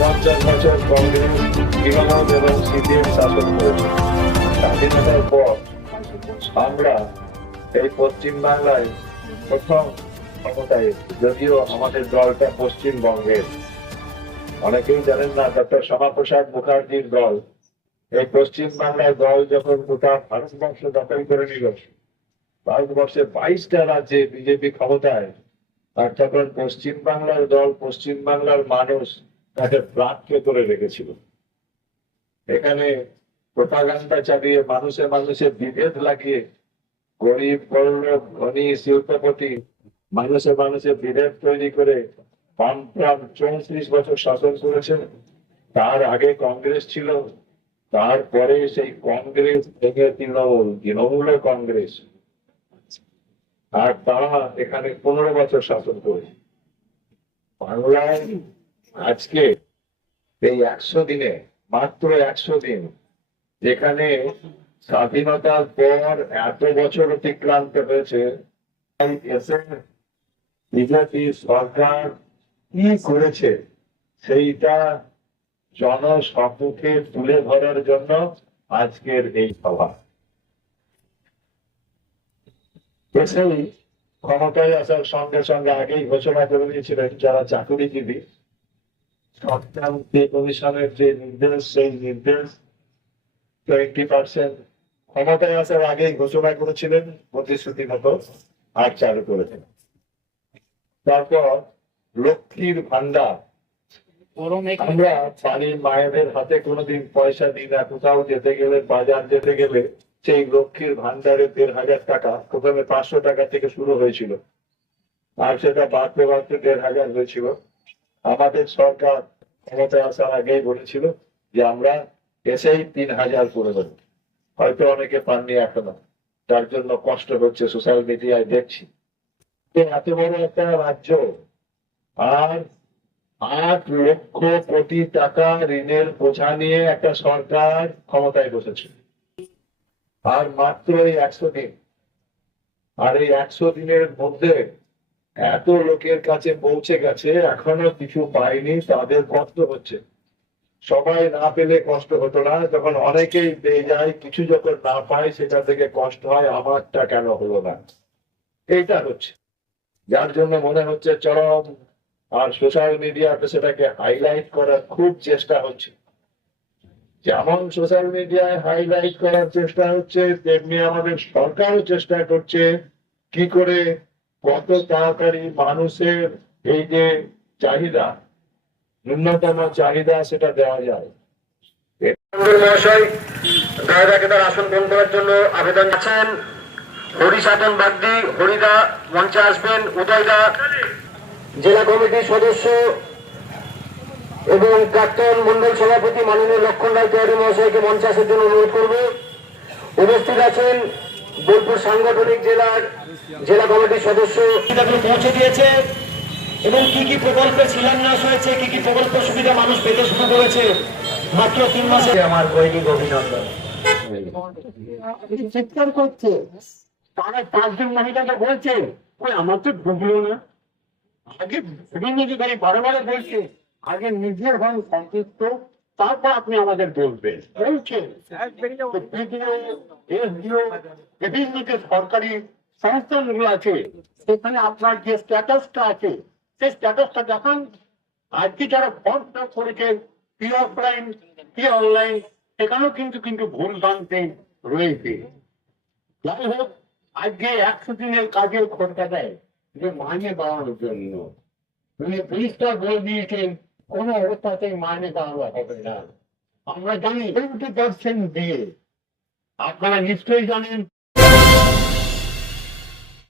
50 বছর কংগ্রেস, তৃণমূল এবং সিপিএম শাসন করেছে। স্বাধীনতার পর আমরা এই পশ্চিম বাংলায় প্রথম ক্ষমতায়, যদিও আমাদের দলটা পশ্চিমবঙ্গের। অনেকেই জানেন না, ডক্টর শ্যামাপ্রসাদ মুখার্জির দল এই পশ্চিম বাংলার দল যখন গোটা ভারতবর্ষ দখল করে নিল, ভারতবর্ষে 22টা রাজ্যে বিজেপি ক্ষমতায়, আর তখন পশ্চিম বাংলার দল, পশ্চিম বাংলার মানুষ তাকে প্রাণকে করে রেখেছিল। এখানে প্রোপাগান্ডা চালিয়ে মানুষে মানুষে বিভেদ লাগিয়ে, গরিব বড়লোক ধনী শিল্পপতি মানুষে মানুষে বিভেদ তৈরি করে বামফ্রন্ট 34 বছর শাসন করেছে। তার আগে কংগ্রেস ছিল, তারপরে সেই কংগ্রেস থেকে তৃণমূল কংগ্রেস, আর তারা এখানে 15 বছর শাসন করে। বাংলায় আজকে এই 100 দিনে, মাত্র 100 দিন, যেখানে স্বাধীনতার পর এত বছর অতিক্রান্ত হয়েছে, বিজেপি সরকার কি করেছে সেইটা জনসম্মুখে তুলে ধরার জন্য আজকের এই সভা। এসেই ক্ষমতায় আসার সঙ্গে সঙ্গে আগেই ঘোষণা করে দিয়েছিলেন, যারা চাকুরিজীবী, সরকার কমিশনের যে নির্দেশ, সেই নির্দেশ 20% ক্ষমতায় আসার আগেই ঘোষণা করেছিলেন, প্রতিশ্রুতি মতো আর চালু করেছেন। তারপর লক্ষ্মীর ভান্ডার, আমরা বাড়ির মায়েদের হাতে কোনোদিন পয়সা দিই না, কোথাও যেতে গেলে, বাজার যেতে গেলে সেই লক্ষ্মীর ভান্ডারে 1500 টাকা, প্রথমে 500 টাকা থেকে শুরু হয়েছিল, আর সেটা বাড়তে বাড়তে 1500 হয়েছিল। আমাদের সরকার ক্ষমতায় আসার আগেই বলেছিল যে আমরা এসেই 3000 করে দেবো। হয়তো অনেকে পাননি এখনো, তার জন্য কষ্ট হচ্ছে, সোশ্যাল মিডিয়ায় দেখছি। এত বড় একটা রাজ্য, আর 8 লক্ষ কোটি টাকা ঋণের বোঝা নিয়ে একটা সরকার ক্ষমতায় বসেছে, আর মাত্র এই 100 দিন। আর এই 100 দিনের মধ্যে এত লোকের কাছে পৌঁছে গেছে, এখনো কিছু পায়নি, তাদের কষ্ট হচ্ছে। সবাই না পেলে কষ্ট হতো না, যখন অনেকেই পেয়ে যায়, কিছু যখন না পায় সেটা থেকে কষ্ট হয়, আমারটা কেন হলো না, এইটা হচ্ছে। যার জন্য মনে হচ্ছে চরম, আর সোশ্যাল মিডিয়াতে সেটাকে হাইলাইট করার খুব চেষ্টা হচ্ছে। যেমন সোশ্যাল মিডিয়ায় হাইলাইট করার চেষ্টা হচ্ছে, তেমনি আমাদের সরকারও চেষ্টা করছে কি করে কত তাড়াতাড়ি মানুষের এই যে চাহিদা, ন্যূনতম চাহিদা, সেটা দেওয়া যায়। মহাশয় দয়াদাকে তার আসন গ্রহণ করার জন্য আবেদন আছেন। হরিসাধন বাগদি, হরিদা মঞ্চে আসবেন। উদয়দা জেলা কমিটির সদস্য এবং প্রাক্তন মন্ডল সভাপতি মাননীয় লক্ষণ রায় তিওয়ারি মহাশয়কে মঞ্চে আসার জন্য অনুরোধ করব। উপস্থিত আছেন বোলপুর সাংগঠনিক জেলা কমিটির সদস্য, পৌঁছে দিয়েছে এবং কি কি প্রকল্পের শিলান্যাস হয়েছে, কি কি প্রকল্পের সুবিধা মানুষ পেতে শুরু করেছে মাত্র 3 মাসে। আমার গৈরিক অভিনন্দন। চিৎকার করছে, তারা 5 জন মহিলাকে বলছে, ওই আমার তো ঢুকলো না। আগে বারে বলছে, আগে নিজের হন সন্তুষ্ট, তারপর আপনি আমাদের বলবেন বলছেন। বিভিন্ন যে সরকারি সংস্থানগুলো আছে, সেখানে আপনার যে স্ট্যাটাসটা আছে, সেই স্ট্যাটাসটা দেখান। আজকে যারা ফর্ম ফিল আপ করেছেন, পি অফলাইন পি অনলাইন, সেখানেও কিন্তু ভুল ভ্রান্তি রয়েছে। যাই হোক, আজকে 100 দিনের কাজের খরচা দেয় যে মাইনে বাড়ানোর জন্য, পুলিশটা বলে দিয়েছেন কোনো অবস্থাতেই মাইনে বাড়ানো হবে না। আমরা জানি 20% দিয়ে, আপনারা নিশ্চয়ই জানেন